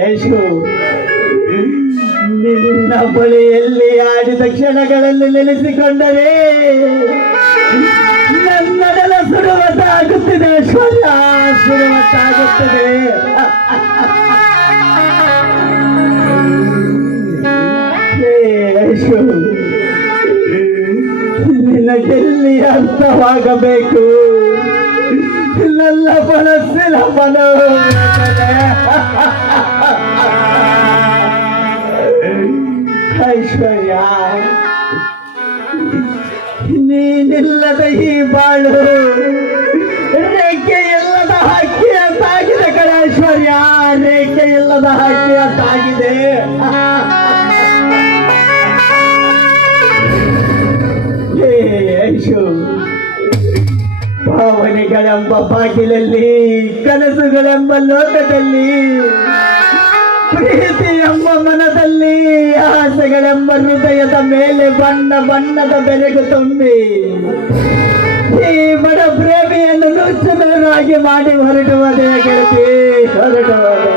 ಯಶು, ನಿನ್ನ ಬಳಿಯಲ್ಲಿ ಆಡಿದ ಕ್ಷಣಗಳಲ್ಲಿ ನೆಲೆಸಿಕೊಂಡರೆ ನನ್ನದೆಲ್ಲ ಸುಡುವತ್ತಾಗುತ್ತಿದೆ ಐಶ್ವರ್ಯ, ಸುಡುವತ್ತಾಗುತ್ತದೆ. ಯಶು, ನಿನಗೆಲ್ಲಿ ಅರ್ಥವಾಗಬೇಕು ನನ್ನ ಮನಸ್ಸಿನ ಐಶ್ವರ್ಯ, ನೀನಿಲ್ಲದ ಈ ಬಾಳು ರೇಖೆ ಇಲ್ಲದ ಹಕ್ಕಿ ಅಂತಾಗಿದೆ ಕಣ ಐಶ್ವರ್ಯ, ರೇಖೆ ಇಲ್ಲದ ಹಕ್ಕಿ ಅಂತಾಗಿದೆ. ಐಶು, ಭಾವನೆಗಳೆಂಬ ಬಾಗಿಲಲ್ಲಿ, ಕನಸುಗಳೆಂಬ ಲೋಕದಲ್ಲಿ, ಪ್ರೀತಿ ಎಂಬ ಮನದಲ್ಲಿ, ಆಸೆಗಳೆಂಬ ಹೃದಯದ ಮೇಲೆ ಬಣ್ಣ ಬಣ್ಣದ ಬೆಳಕು ತುಂಬಿ ಈ ಬಡ ಪ್ರೇಮಿಯನ್ನು ನುಚ್ಚುನೂರಾಗಿ ಮಾಡಿ ಹೊರಡುವುದೇ ಗೆಳತಿ, ಹೊರಡುವುದೇ.